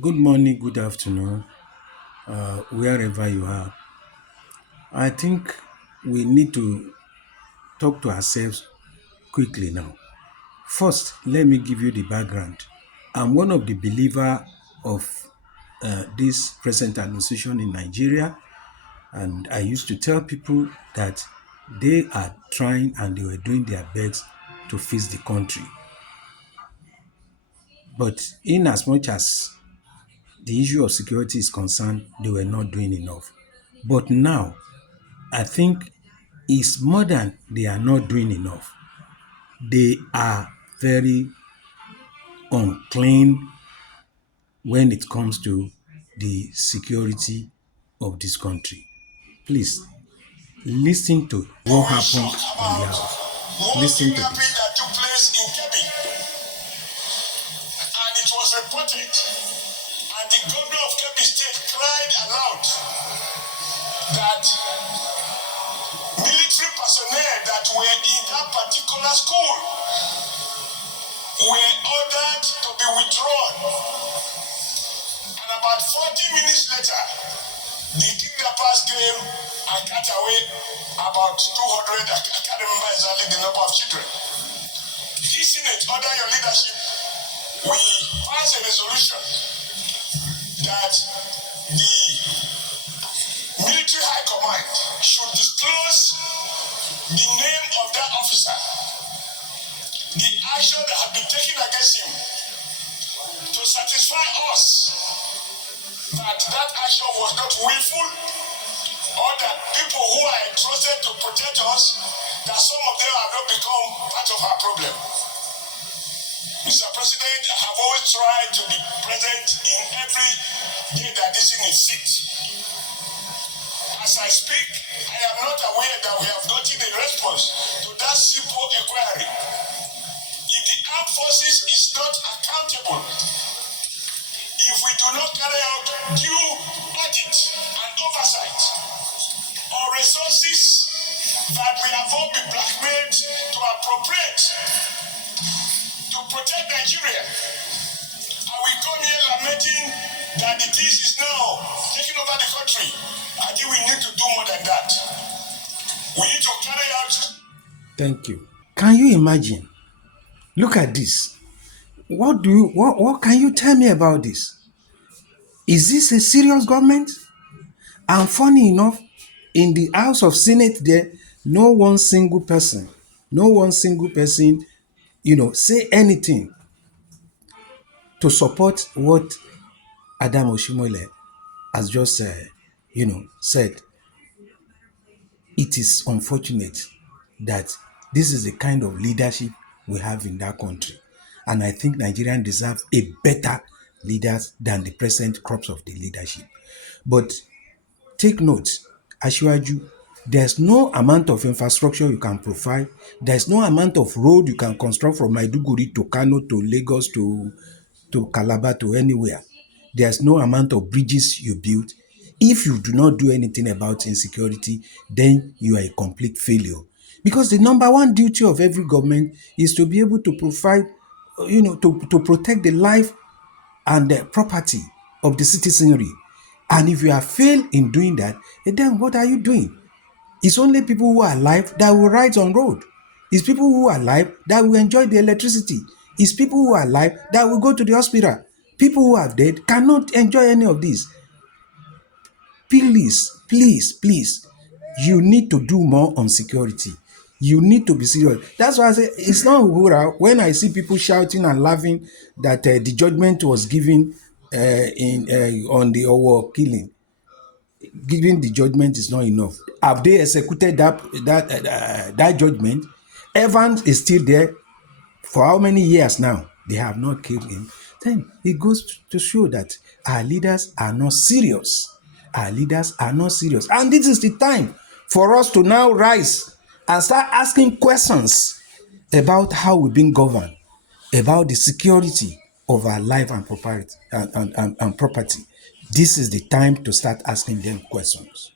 Good morning, good afternoon, wherever you are. I think we need to talk to ourselves quickly now. First, let me give you the background. I'm one of the believer of this present administration in Nigeria, and I used to tell people that they are trying and they were doing their best to fix the country. But in as much as the issue of security is concerned, they were not doing enough. But now, I think it's more than they are not doing enough. They are very unclean when it comes to the security of this country. Please listen to what happened on the house. Listen to this. That took place in Kebbi, and it was reported, and the governor of Kebbi State cried aloud that military personnel that were in that particular school were ordered to be withdrawn. And about 40 minutes later, the kidnappers came and cut away about 200, I can't remember exactly the number of children. The Senate, under your leadership, we passed a resolution that the military high command should disclose the name of that officer, the action that had been taken against him, to satisfy us that that action was not willful, or that people who are entrusted to protect us, that some of them have not become part of our problem. Mr. President, I have always tried to be present in every day that this thing is sit. As I speak, I am not aware that we have gotten a response to that simple inquiry. If the armed forces is not accountable, if we do not carry out due audit and oversight on resources that we have all been blackmailed to appropriate to protect Nigeria, and we come here lamenting that the thief is now taking over the country, I think we need to do more than that. We need to carry out. Thank you. Can you imagine? Look at this. What can you tell me about this? Is this a serious government? And funny enough, in the House of Senate there, no one single person, say anything to support what Adam Oshimole has just, said. It is unfortunate that this is the kind of leadership we have in that country. And I think Nigerians deserve a better leaders than the present crops of the leadership. But take note, Ashwaju, there's no amount of infrastructure you can provide. There's no amount of road you can construct from Maiduguri to Kano to Lagos to Calabar to anywhere. There's no amount of bridges you build. If you do not do anything about insecurity, then you are a complete failure. Because the number one duty of every government is to be able to provide, to protect the life and the property of the citizenry. And if you have failed in doing that, then what are you doing? It's only people who are alive that will ride on road. It's people who are alive that will enjoy the electricity. It's people who are alive that will go to the hospital. People who are dead cannot enjoy any of this. Please, you need to do more on security. You need to be serious. That's why I say it's not Uhura when I see people shouting and laughing that the judgment was given in on the Owo killing. Giving the judgment is not enough. Have they executed that judgment? Evans is still there for how many years now? They have not killed him. Then it goes to show that our leaders are not serious. Our leaders are not serious. And this is the time for us to now rise and start asking questions about how we've been governed, about the security of our life and property and property. This is the time to start asking them questions.